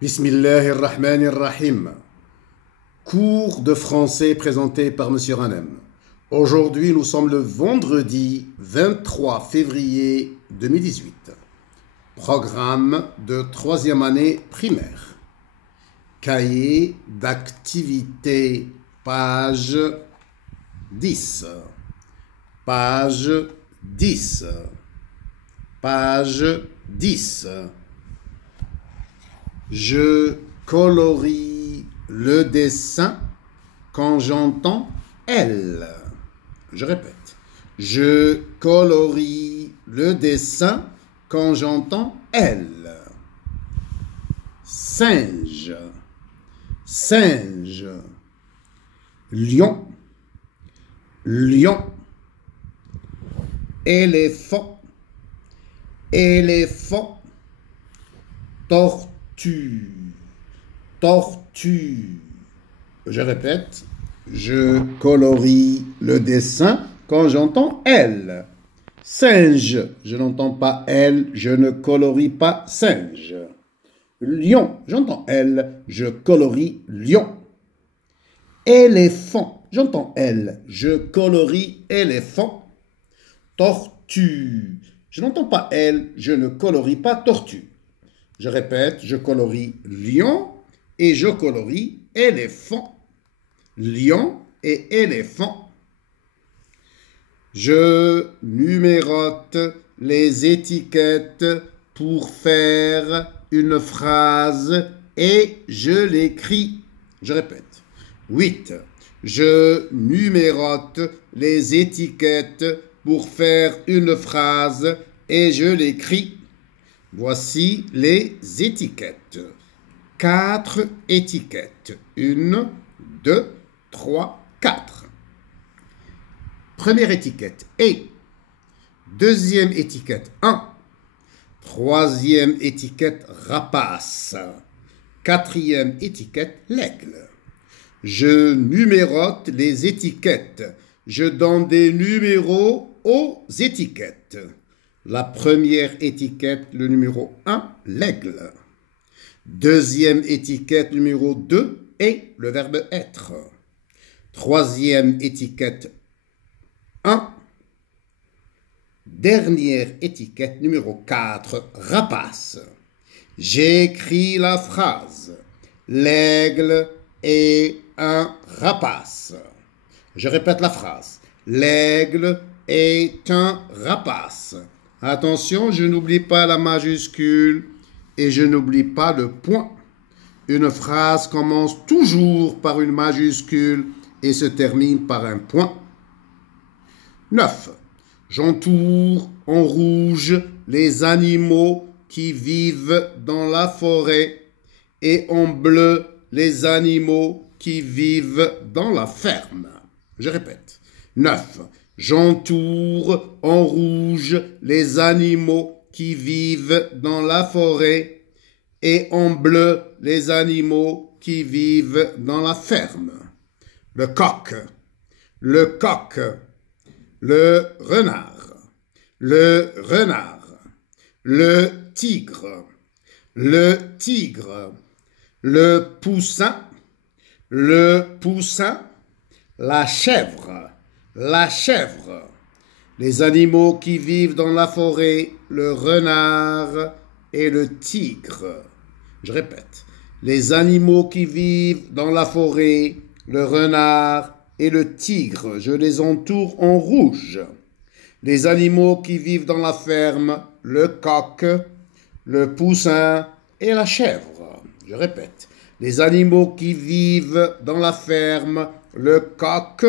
Bismillahirrahmanirrahim. Cours de français présenté par Monsieur Hanem. Aujourd'hui, nous sommes le vendredi 23 février 2018. Programme de troisième année primaire. Cahier d'activité, page 10. Page 10. Page 10. Je colorie le dessin quand j'entends elle. Je répète. Je colorie le dessin quand j'entends elle. Singe. Singe. Lion. Lion. Éléphant. Éléphant. Tortue. Tortue. Je répète, je colorie le dessin quand j'entends elle. Singe, je n'entends pas elle, je ne colorie pas singe. Lion, j'entends elle, je colorie lion. Éléphant, j'entends elle, je colorie éléphant. Tortue, je n'entends pas elle, je ne colorie pas tortue. Je répète, je colorie lion et je colorie éléphant. Lion et éléphant. Je numérote les étiquettes pour faire une phrase et je l'écris. Je répète. 8. Je numérote les étiquettes pour faire une phrase et je l'écris. Voici les étiquettes. 4 étiquettes. 1, 2, 3, 4. Première étiquette, et. Deuxième étiquette, 1. Troisième étiquette, rapace. Quatrième étiquette, l'aigle. Je numérote les étiquettes. Je donne des numéros aux étiquettes. La première étiquette, le numéro 1, l'aigle. Deuxième étiquette, numéro 2, et le verbe être. Troisième étiquette, 1. Dernière étiquette, numéro 4, rapace. J'écris la phrase. L'aigle est un rapace. Je répète la phrase. L'aigle est un rapace. Attention, je n'oublie pas la majuscule et je n'oublie pas le point. Une phrase commence toujours par une majuscule et se termine par un point. 9. J'entoure en rouge les animaux qui vivent dans la forêt et en bleu les animaux qui vivent dans la ferme. Je répète. 9. J'entoure en rouge les animaux qui vivent dans la forêt et en bleu les animaux qui vivent dans la ferme. Le coq, le coq, le renard, le renard, le tigre, le tigre, le poussin, la chèvre, la chèvre. Les animaux qui vivent dans la forêt, le renard et le tigre. Je répète. Les animaux qui vivent dans la forêt, le renard et le tigre. Je les entoure en rouge. Les animaux qui vivent dans la ferme, le coq, le poussin et la chèvre. Je répète. Les animaux qui vivent dans la ferme, le coq,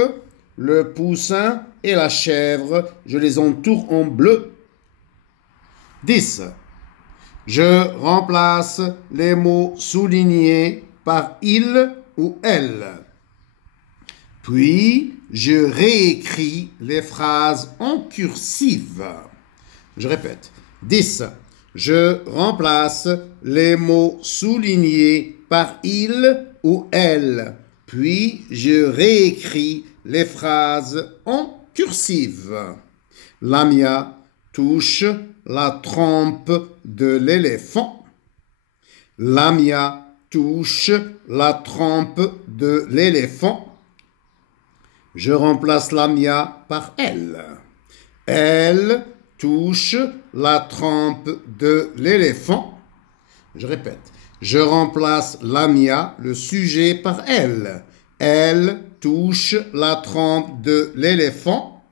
le poussin et la chèvre, je les entoure en bleu. 10. Je remplace les mots soulignés par il ou elle. Puis, je réécris les phrases en cursive. Je répète. 10. Je remplace les mots soulignés par il ou elle. Puis, je réécris les phrases en cursive. Lamia touche la trompe de l'éléphant. Lamia touche la trempe de l'éléphant. Je remplace Lamia par elle. Elle touche la trempe de l'éléphant. Je répète. Je remplace Lamia, le sujet, par elle. Elle touche la trempe de l'éléphant.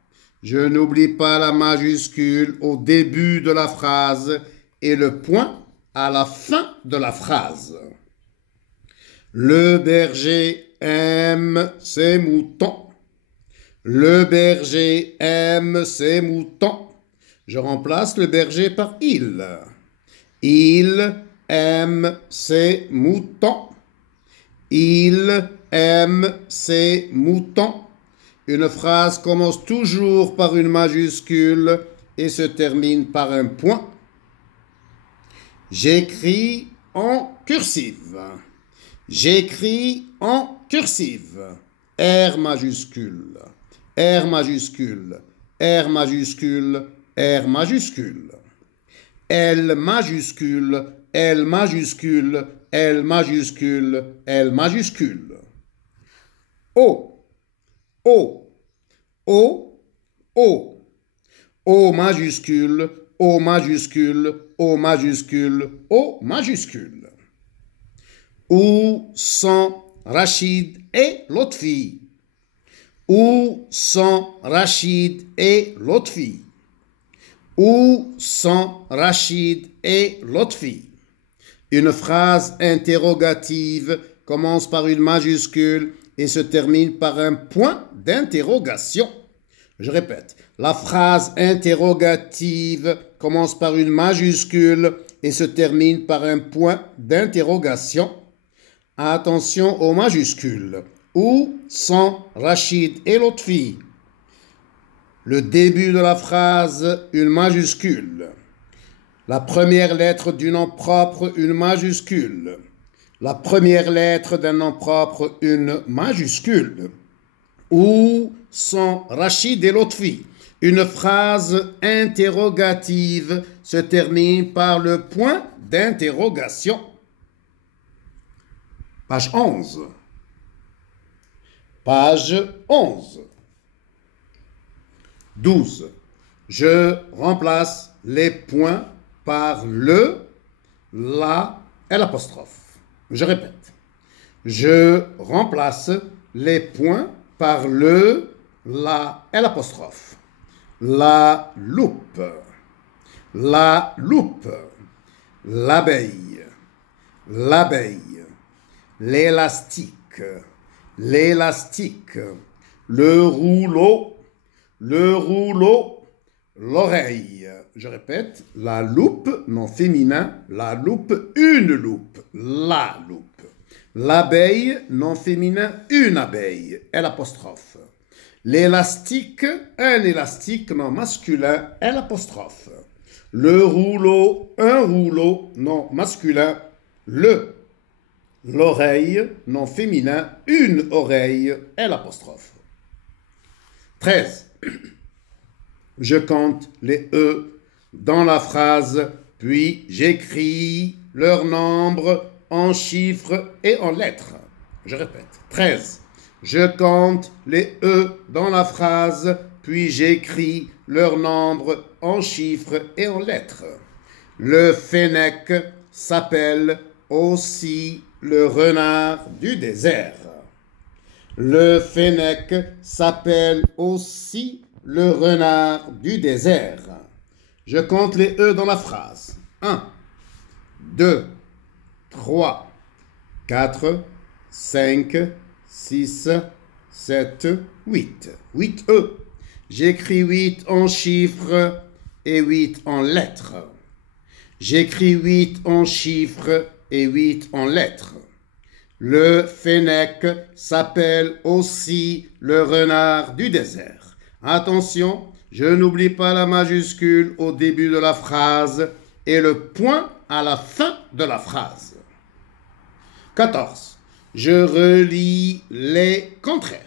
Je n'oublie pas la majuscule au début de la phrase et le point à la fin de la phrase. Le berger aime ses moutons. Le berger aime ses moutons. Je remplace le berger par il. Il aime ses moutons. Il aime ses moutons. Une phrase commence toujours par une majuscule et se termine par un point. J'écris en cursive. J'écris en cursive. R majuscule. R majuscule, R majuscule, R majuscule. L majuscule, L majuscule, L majuscule, L majuscule. O, O, O, O. O majuscule, O majuscule, O majuscule, O majuscule. Où sont Rachid et l'autre fille? Où sont Rachid et l'autre fille? Où sont Rachid et l'autre fille? Une phrase interrogative commence par une majuscule et se termine par un point d'interrogation. Je répète, la phrase interrogative commence par une majuscule et se termine par un point d'interrogation. Attention aux majuscules. Où sont Rachid et l'autre fille? Le début de la phrase, une majuscule. La première lettre du nom propre, une majuscule. La première lettre d'un nom propre, une majuscule. Où sont Rachid et l'autre fille? Une phrase interrogative se termine par le point d'interrogation. Page 11. Page 11. 12. Je remplace les points par le, la et l'apostrophe. Je répète. Je remplace les points par le, la et l'apostrophe. La loupe. La loupe. L'abeille. L'abeille. L'élastique. L'élastique, le rouleau, l'oreille. Je répète, la loupe, non féminin, la loupe, une loupe, la loupe. L'abeille, non féminin, une abeille, l'apostrophe. L'élastique, un élastique, non masculin, l'apostrophe. Le rouleau, un rouleau, non masculin, le. L'oreille, non féminin, une oreille, l'apostrophe. 13. Je compte les E dans la phrase, puis j'écris leur nombre en chiffres et en lettres. Je répète. 13. Je compte les E dans la phrase, puis j'écris leur nombre en chiffres et en lettres. Le fennec s'appelle aussi le renard du désert. Le fennec s'appelle aussi le renard du désert. Je compte les E dans la phrase. 1, 2, 3, 4, 5, 6, 7, 8. 8 E. J'écris 8 en chiffres et 8 en lettres. J'écris 8 en chiffres et 8 en lettres. Le fennec s'appelle aussi le renard du désert. Attention, je n'oublie pas la majuscule au début de la phrase et le point à la fin de la phrase. 14. Je relis les contraires.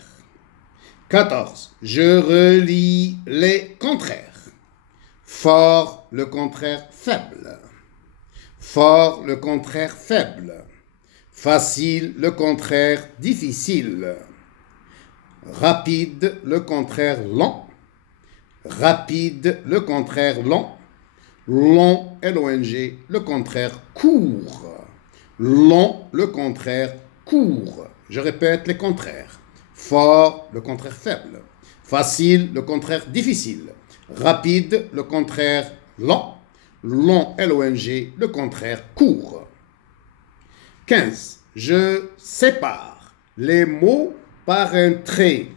14. Je relis les contraires. Fort, le contraire faible. Fort, le contraire faible. Facile, le contraire difficile. Rapide, le contraire lent. Rapide, le contraire lent. Long, L-O-N-G, le contraire court. Long, le contraire court. Je répète les contraires. Fort, le contraire faible. Facile, le contraire difficile. Rapide, le contraire lent. Long, L-O-N-G, le contraire court. 15. Je sépare les mots par un trait,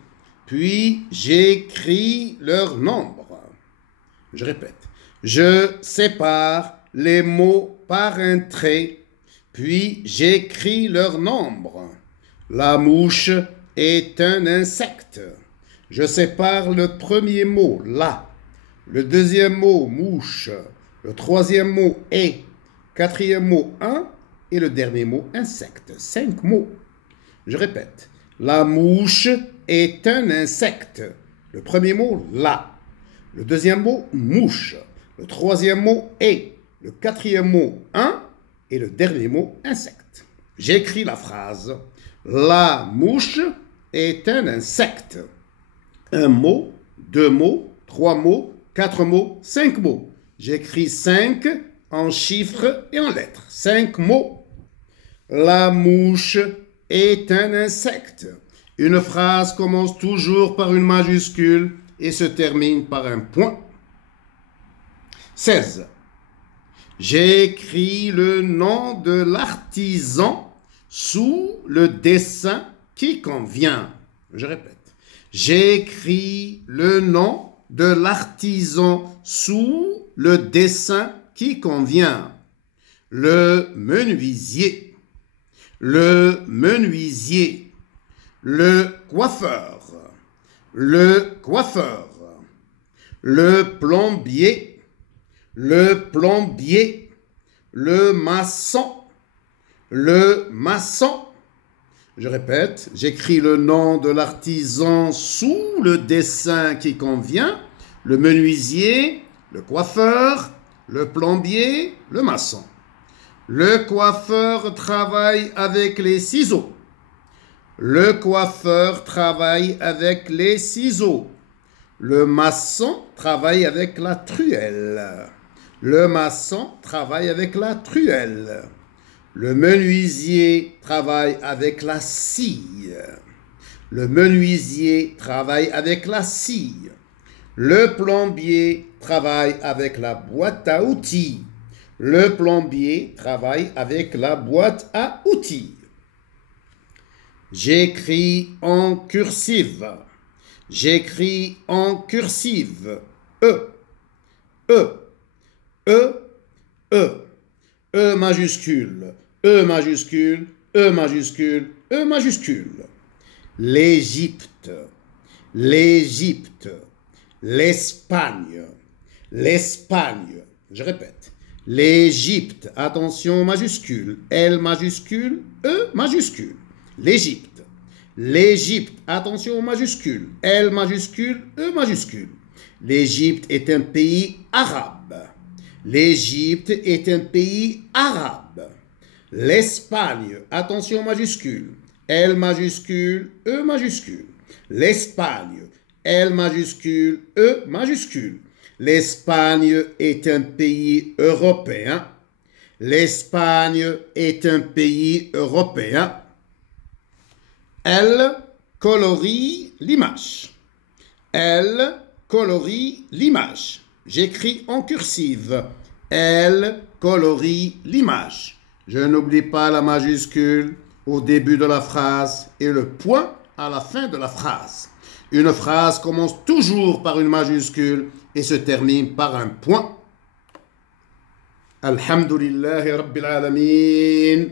puis j'écris leur nombre. Je répète. Je sépare les mots par un trait, puis j'écris leur nombre. La mouche est un insecte. Je sépare le premier mot, la. Le deuxième mot, mouche. Le troisième mot, est. Quatrième mot, un. Et le dernier mot, insecte. 5 mots. Je répète. La mouche est un insecte. Le premier mot, la. Le deuxième mot, mouche. Le troisième mot, est. Le quatrième mot, un. Et le dernier mot, insecte. J'écris la phrase. La mouche est un insecte. Un mot, 2 mots, 3 mots, 4 mots, 5 mots. J'écris 5 en chiffres et en lettres. 5 mots. La mouche est un insecte. Une phrase commence toujours par une majuscule et se termine par un point. 16. J'écris le nom de l'artisan sous le dessin qui convient. Je répète. J'écris le nom de l'artisan sous le dessin qui convient. Le menuisier, le menuisier, le coiffeur, le coiffeur, le plombier, le plombier, le maçon, le maçon. Je répète, j'écris le nom de l'artisan sous le dessin qui convient, le menuisier, le coiffeur, le plombier, le maçon. Le coiffeur travaille avec les ciseaux. Le coiffeur travaille avec les ciseaux. Le maçon travaille avec la truelle. Le maçon travaille avec la truelle. Le menuisier travaille avec la scie. Le menuisier travaille avec la scie. Le plombier travaille avec la boîte à outils. Le plombier travaille avec la boîte à outils. J'écris en cursive. J'écris en cursive. E. E. E. E. E majuscule. E majuscule. E majuscule. E majuscule. L'Égypte. L'Égypte. L'Espagne. L'Espagne. Je répète. L'Égypte. Attention majuscule. L majuscule. E majuscule. L'Égypte. L'Égypte. Attention majuscule. L majuscule. E majuscule. L'Égypte est un pays arabe. L'Égypte est un pays arabe. L'Espagne. Attention majuscule. L majuscule. E majuscule. L'Espagne. L majuscule. E majuscule. L'Espagne est un pays européen. L'Espagne est un pays européen. Elle colorie l'image. Elle colorie l'image. J'écris en cursive. Elle colorie l'image. Je n'oublie pas la majuscule au début de la phrase et le point à la fin de la phrase. Une phrase commence toujours par une majuscule et se termine par un point. Alhamdulillahi Rabbil Alamin.